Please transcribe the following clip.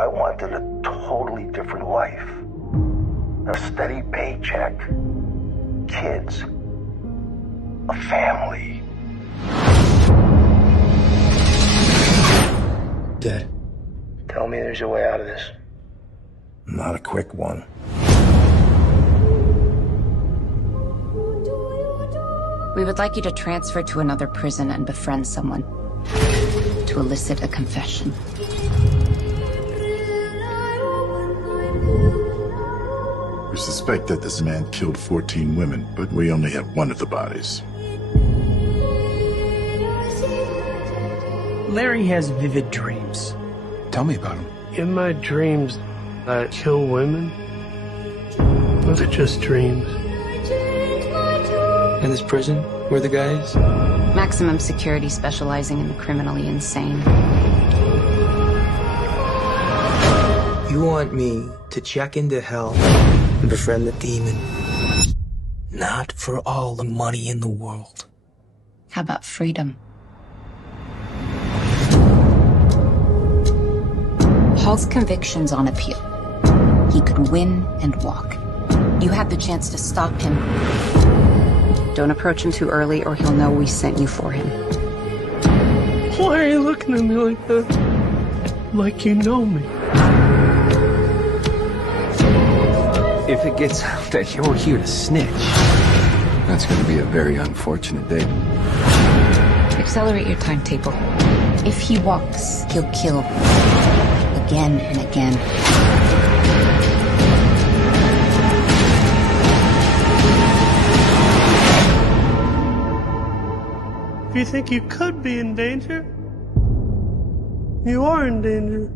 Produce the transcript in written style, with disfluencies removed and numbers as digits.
I wanted a totally different life. A steady paycheck, kids, a family. Dad. Tell me there's a way out of this. Not a quick one. We would like you to transfer to another prison and befriend someone to elicit a confession. We suspect that this man killed 14 women, but we only have one of the bodies. Larry has vivid dreams. Tell me about him. In my dreams, I kill women. Those are just dreams. In this prison, we're the guys? Maximum security specializing in the criminally insane. You want me to check into hell and befriend the demon? Not for all the money in the world. How about freedom? Paul's conviction's on appeal. He could win and walk. You had the chance to stop him. Don't approach him too early or he'll know we sent you for him. Why are you looking at me like that? Like you know me. If it gets out that you're here to snitch, that's going to be a very unfortunate day. Accelerate your timetable. If he walks, he'll kill. Again and again. If you think you could be in danger, you are in danger.